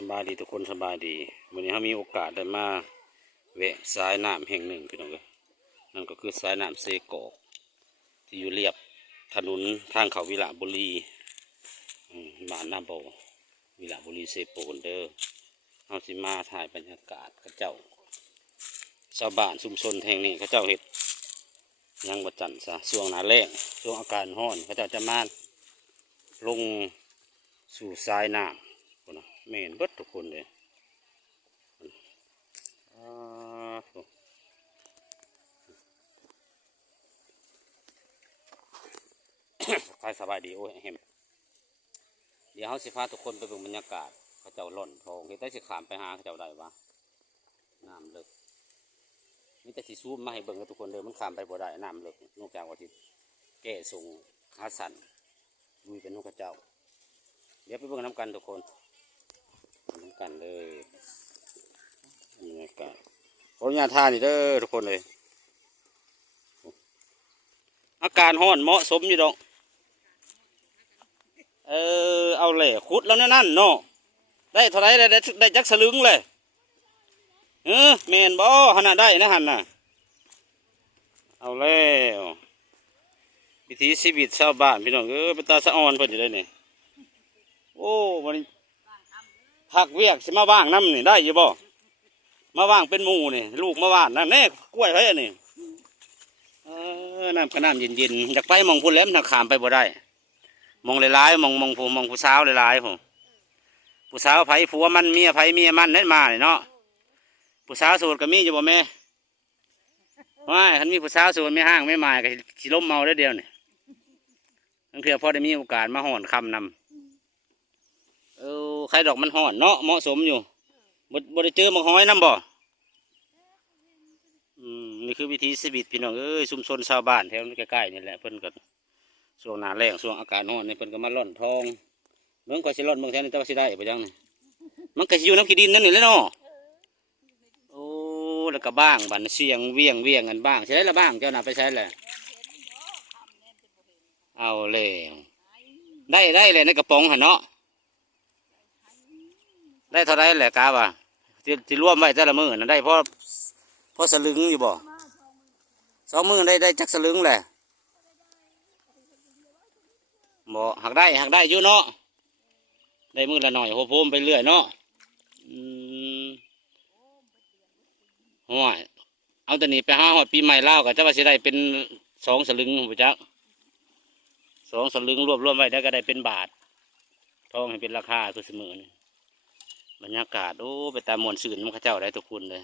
สบายดีทุกคนสบายดีวันนี้เรามีโอกาสได้มาแวะสายน้ำแห่งหนึ่งพี่น้องเอ้ยนั่นก็คือสายน้ำเซกอกที่อยู่เรียบถนนทางเขาวิระบุรีบ้านนาโบวิระบุรีเซโปนเดอร์เราสิมาถ่ายบรรยากาศเขาเจ้าชาวบ้านชุมชนแห่งนี้เขาเจ้าเห็ดยังบัดจันซะช่วงหน้าแล้งช่วงอากาศร้อนเขาเจ้าจะมาลงสู่สายน้ำคนนะแม่นเบิดทุกคนเลยใครสบายดีโอ้ยเห็นเดี๋ยวเขาสิพาทุกคนไปดูบรรยากาศเขาเจ้าล่อนทองเห็นได้สิขามไปหาเขาเจ้าได้ปะน้ำเลิกมีแต่สิซูมมาให้เบิ่งกับทุกคนเลยมันขามไปบ่ได้น้ำเลิกนอกจากว่าที่แก่ส่งขาสั่นลุยเป็นนกกระเจ้าเดี๋ยวไปเบิ่งน้ำกันทุกคนน้ำกันเลยบรรยากาศขออนุญาตท่านี่เด้อทุกคนเลยอากาศร้อนเหมาะสมอยู่ดอกเอาแหล่ขุดแล้วนั่นเนาะได้เท่าไรได้จักสลึงเลยแมนบ่ขนาดได้นะหันน่ะเอาแล้ววิถีชีวิตชาวบ้านพี่น้องเป็นตาสะออนเพิ่นอยู่ได้นี่โอ้วันนี้ผักเวียกสิมาว่างน้ำนี่ได้อยู่บ่มาว่างเป็นหมู่นี่ลูกมาว่านนั่นแน่กล้วยไผ่นี่น้ำก็น้ำเย็นๆอยากไปมองพุ่นแล้วมันขามไปบ่ได้มองหลายๆมองผู้สาวหลายๆผมผู้สาวไผ่ผัวมันเมียไผ่เมียมันนั่นมาเนาะผู้สาวโสดก็มีอยู่บ่แม่ว่าคันมีผู้สาวโสดไม่ห้างไม่หมายก็สิล้มเมาได้เดียวนี่ทั้งเถื่อพอได้มีโอกาสมาห่อนคำนำใครดอกมันห่อนเนาะเหมาะสมอยู่บ่ได้เจอมังหอยน้ำบ่นี่คือวิถีชีวิตพี่น้องชุมชนชาวบ้านแถวนี้ใกล้ๆนี่แหละเพิ่นก็ช่วงหน้าแล้งช่วงอากาศร้อนนี่เพิ่นก็มาล่อนทองเมืองก็สิล่อนเมืองแถวนี้แต่ว่าสิได้ปะจังนี่มันก็สิอยู่น้ำขี้ดินนั่นนี่แหละเนาะโอ้แล้วก็บ้างบันเสียงเวียงกันบ้างใช่ละบ้างเจ้าหน้าไปใช้แหละเอาเลยได้เลยในกระป๋องหันเนาะได้เท่าไรแหละกาบ่ะที่ร่วมไว้แต่ละมือนะได้เพราะสลึงอยู่บ่2 มื้อได้จักสลึงแหละบ่หักได้อยู่เนาะได้มือละหน่อยโฮมไปเรื่อยเนาะห่วยเอาแต่นี้ไปหาหอดปีใหม่เล่ากับเจ้าว่าสิได้เป็น2 สลึงไปจัก2 สลึงรวมไว้ได้ก็ได้เป็นบาททองให้เป็นราคาคือเสมอบรรยากาศไปตามมวลสื่นมันข้าเจ้าได้ทุกคนเลย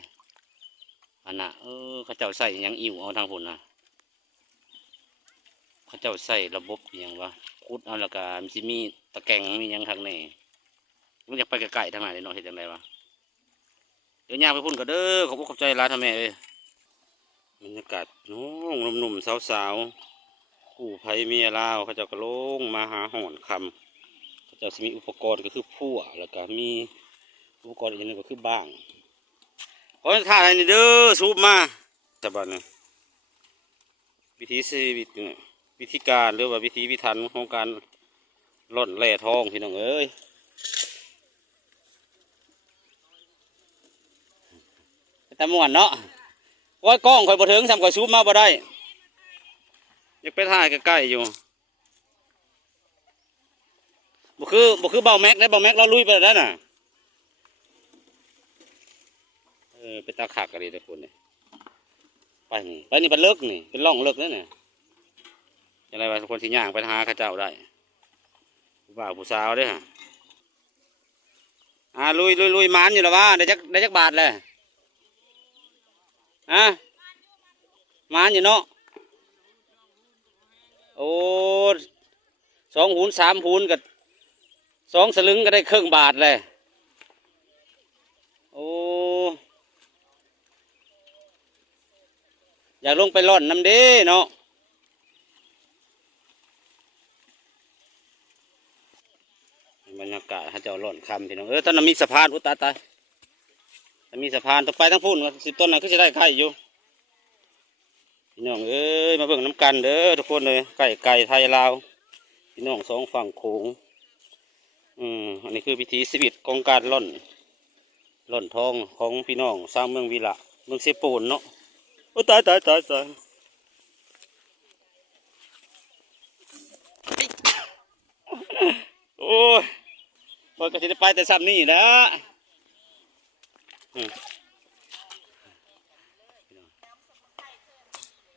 อันน่ะข้าเจ้าใส่ยังอิ่วเอาทางผลนะข้าเจ้าใส่ระบบอย่างวะคุดเอาละกันมีตะแกรงมียังทางไหนมันอยากไปไกลๆทางไหนเนาะเห็นยังไงวะเดี๋ยวย่างไปพุ่นก็เด้อขอบใจร้านทำแม่เลยบรรยากาศน้องหนุ่มๆสาวๆกู้ภัยเมียลาวเขาเจ้าก็ลงมาหาหอนคำเขาเจ้ามีอุปกรณ์ก็คือพั่วแล้วก็มีอุปกรณ์อีกนึงก็คือบ้างขอท่าอะไรนี่เด้อซูบมาแต่บัดนี้วิธีชีวิตวิธีการหรือว่าวิธีวิธันของการล่อนแร่ทองพี่น้องแต่ม่วนเนาะว่ากล้องคอยบ่ถึงทำคอยซูบมาบ่ได้อยากไปถ่ายใกล้ๆอยู่บ่คือเบาแม็กได้เบาแม็กเราลุยไปได้น่ะเป็นตาขักอะไรแต่คนเนี่ยไปนี่เป็นเลิกนี่เป็นร่องเลิกนั่นเนี่ยอะไรวะคนที่ย่างไปหาข้าเจ้าได้ผู้บ่าวผู้สาวด้วยฮะลุยมันอยู่แล้ววะได้จักบาทเลยมันอยู่เนาะโอ้2 หูน 3 หูนกับ2 สลึงก็ได้ครึ่งบาทเลยโอ้อยากลงไปร่อนน้ำเด้เนาะบรรยากาศเขาเจ้าร่อนคำพี่น้องท่านมีสะพานอุตตายถ้ามีสะพานต้องไปทั้งพุ่น10 ต้นน่ะก็จะได้ไข่อยู่พี่น้องมาเบิ่งน้ำกันเด้อทุกคนเลยไก่ไทยลาวพี่น้อง2 ฝั่งโขง อันนี้คือพิธีชีวิตของการล่อนทองของพี่น้องสร้างเมืองวีระเมืองเซโปนเนาะโอ้ตายตายตายตายโอ้ยพอก็จะได้ไปแต่ซ้ำนี่นะอืม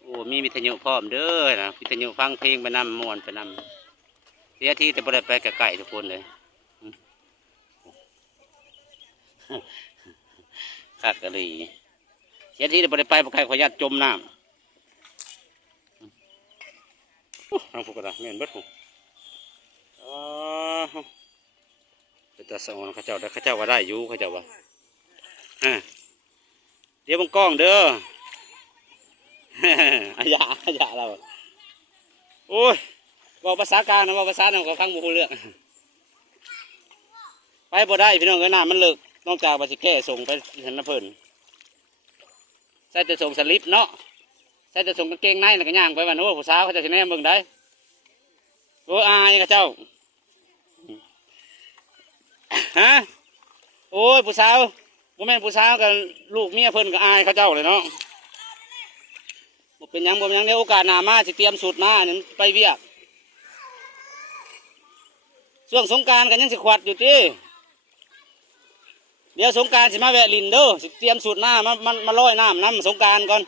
โอ้มีวิทยุพร้อมเด้อนะวิทยุฟังเพลงไปนำม่วนไปนำเสียทีแต่บ่ได้ไปไกลๆทุกคนเลยคักกะดีเสียทีแต่บ่ได้ไปบ่ไกลขออนุญาตจมน้ำทางพวกกระดาษแม่นเบิดผมอ๋อเป็นตาสอนเขาเจ้าได้เขาเจ้าว่าได้อยู่เขาเจ้าว่าเดี๋ยวบังกล้องเด้อ อายาเราโอ้ยบอกภาษากลางนะบอกภาษาหนึ่งเขาฟังบุคคลเรื่องไปบ่ได้พี่น้องเอ้ยน้ำมันเลิกนอกจากว่าสิแก้ส่งไปเห็นน้ำเพิ่นใส่แต่ส่งสลิปเนาะใส่แต่ส่งกางเกงในแล้วก็ย่างไปวันโอ้ผู้สาวเขาจะสิแน่เบิ่งได้โอ้อายกับเจ้าฮะโอ้ยผู้สาวบ่แม่นผู้สาวกับลูกเมียเพิ่นก็อายเขาเจ้าเลยเนาะบ่เป็นหยังบ่เป็นหยังเดี๋ยวโอกาสหน้ามาสิเตรียมสูตรมานั่นไปเวียกช่วงสงกรานต์กันยังสิขวัดอยู่ติเดี๋ยวสงกรานต์สิมาแวะลินเด้อสิเตรียมสูตรมามาลอยน้ำสงกรานต์ก่อน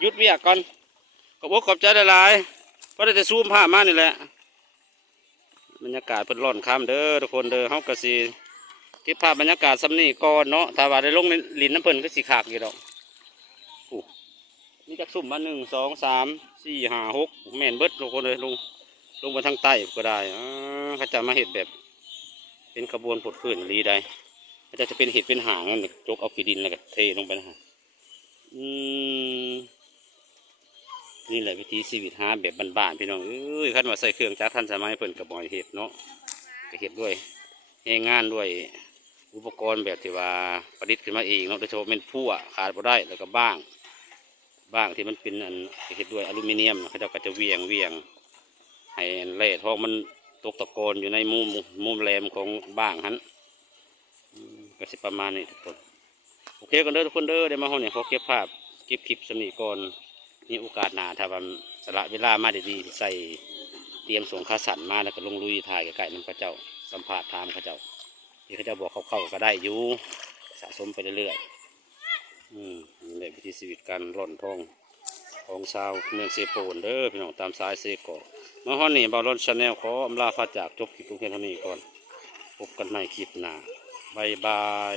หยุดเวียกก่อนขอบอกขอบใจหลายๆเพราะได้แต่ซูมภาพมานี่แหละบรรยากาศเพิ่นร้อนค่ำเด้อทุกคนเด้อเฮาก็สิเก็บภาพบรรยากาศซ้ำนี่ก่อนเนาะถ้าว่าได้ลงในลินน้ำเพิ่นก็สิขากอยู่ดอกนี่จักซุ่มมา1 2 3 4 5 6แม่นเบิดทุกคนเลยลงมาทางใต้ก็ได้เขาจะมาเห็ดแบบเป็นขบวนผดพื้นรีได้เขาจะเป็นเห็ดเป็นหางนั่นจกเอาขี้ดินแล้วก็เทลงไปนะฮะนี่แหละวิธีชีวิตหาแบบบ้านๆพี่น้องขั้นว่าใส่เครื่องจักรทันสมัยเพิ่นกระบอยเห็ดเนาะก็เห็ดด้วยงานด้วยอุปกรณ์แบบที่ว่าประดิษฐ์ขึ้นมาเองเนาะโดยเฉพาะเป็นพั่วขาดบ่ได้แล้วก็บ้างที่มันเป็นอันเห็ดด้วยอลูมิเนียมเขาจะเวียงให้เล่ทองมันตกตะกอนอยู่ในมุมแหลมของบ้างฮันก็สิประมาณนี้ทุกคนโอเคกันเด้อทุกคนเด้อเดี๋ยวมาห้องเนี่ยเขาเก็บภาพเก็บคลิปสมีก่อนนี่โอกาสหน้าถ้าวันสละเวลามาดีๆใส่เตรียมส่งข้าสันมาแล้วก็ลงลุยถ่ายไก่น้ำข้าเจ้าสัมผัสถามข้าเจ้าที่ข้าเจ้าบอกเข้าก็ได้อยู่สะสมไปเรื่อยๆนี่แหละวิธีชีวิตการร่อนทองของชาวเมืองเซโปนเด้อพี่น้องตามสายเซโกมาห้องนี้บอลรอนชาแนลขออำลาฟ้าจากจบคลิปเพียงเท่านี้ก่อนพบกันใหม่คลิปหน้าบายบาย